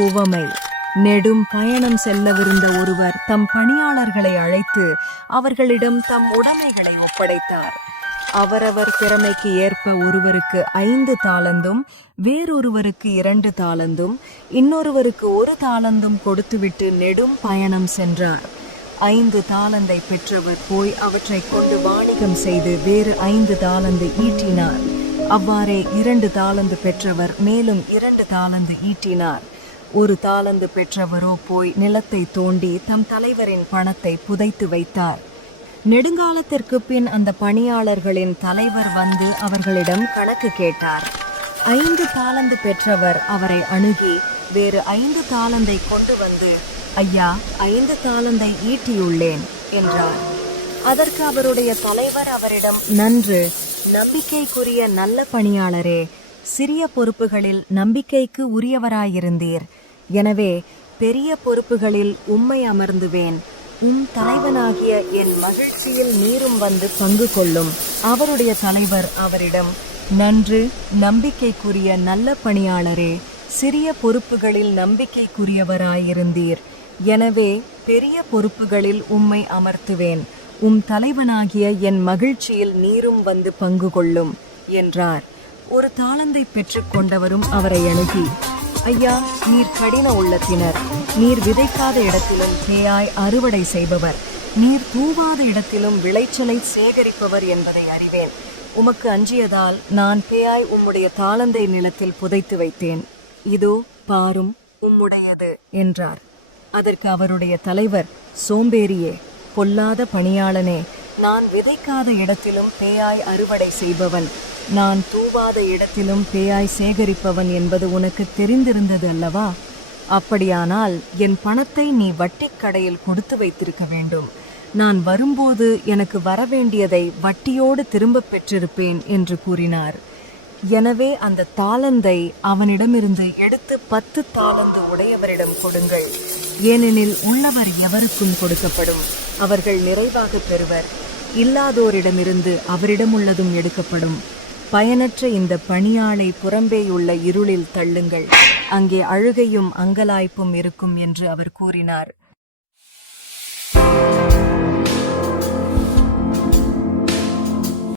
உவமை. நெடும் பயணம் செல்லவிருந்த ஒருவர் தம் பணியாளர்களை அழைத்து அவர்களிடம் தம் உடைமைகளை ஒப்படைத்தார். அவரவர் திறமைக்கு ஏற்ப ஒருவருக்கு 5 தாலந்தும், வேறொருவருக்கு 2 தாலந்தும், இன்னொருவருக்கு 1 தாலந்தும் கொடுத்துவிட்டு நெடும் பயணம் சென்றார். 5 தாலந்தை பெற்றவர் போய் அவற்றை கொண்டு வாணிகம் செய்து வேறு 5 தாலந்து ஈட்டினார். அவ்வாறே 2 தாலந்து பெற்றவர் மேலும் 2 தாலந்து ஈட்டினார். 1 தாலந்து பெற்றவரோ போய் நிலத்தை தோண்டி தம் தலைவரின் பணத்தை புதைத்து வைத்தார். நெடுங்காலத்திற்கு பின் அந்த பணியாளர்களின் தலைவர் வந்து அவர்களிடம் கணக்கு கேட்டார். 5 தாலந்து பெற்றவர் அவரை அணுகி வேறு 5 தாலந்தை கொண்டு வந்து, ஐயா, 5 தாலந்தை ஈட்டியுள்ளேன் என்றார். அதற்கு அவருடைய தலைவர் அவரிடம், நன்று, நம்பிக்கைக்குரிய நல்ல பணியாளரே, சிறிய பொறுப்புகளில் நம்பிக்கைக்கு உரியவராயிருந்தீர். எனவே பெரிய பொறுப்புகளில் உம்மை அமர்ந்துவேன். தலைவனாகிய என் மகிழ்ச்சியில் நீரும் வந்து பங்கு கொள்ளும். அவருடைய தலைவர் அவரிடம், நன்று, நம்பிக்கைக்குரிய நல்ல பணியாளரே, சிறிய பொறுப்புகளில் நம்பிக்கைக்குரியவராயிருந்தீர். எனவே பெரிய பொறுப்புகளில் உம்மை அமர்த்துவேன். தலைவனாகிய என் மகிழ்ச்சியில் நீரும் வந்து பங்கு கொள்ளும் என்றார். 1 தாலந்தை பெற்றுக் கொண்டவரும் அவரை அணுகி, ஐயா, நீர் கடின உள்ளத்தினர். நீர் விதைக்காத இடத்திலும் பேயாய் அறுவடை செய்பவர், நீர் தூவாத இடத்திலும் விளைச்சலை சேகரிப்பவர் என்பதை அறிவேன். உமக்கு அஞ்சியதால் நான் பேயாய் உம்முடைய தாலந்தை நிலத்தில் புதைத்து வைத்தேன். இதோ பாரும், உம்முடையது என்றார். அதற்கு அவருடைய தலைவர், சோம்பேறியே, பொல்லாத பணியாளனே, நான் விதைக்காத இடத்திலும் பேயாய் அறுவடை செய்பவன், நான் தூவாத இடத்திலும் பேயாய் சேகரிப்பவன் என்பது உனக்கு தெரிந்திருந்தது அல்லவா? அப்படியானால் என் பணத்தை நீ வட்டிக் கடையில் கொடுத்து வைத்திருக்க வேண்டும். நான் வரும்போது எனக்கு வரவேண்டியதை வட்டியோடு திரும்ப பெற்றிருப்பேன் என்று கூறினார். எனவே அந்த தாலந்தை அவனிடமிருந்து எடுத்து 10 தாலந்து உடையவரிடம் கொடுங்கள். ஏனெனில் உள்ளவர் எவருக்கும் கொடுக்கப்படும், அவர்கள் நிறைவாக பெறுவர். இல்லாதோரிடமிருந்து அவரிடமுள்ளதும் எடுக்கப்படும். பயனற்ற இந்த பணியாளை புறம்பேயுள்ள இருளில் தள்ளுங்கள், அங்கே அழுகையும் அங்கலாய்ப்பும் இருக்கும் என்று அவர் கூறினார்.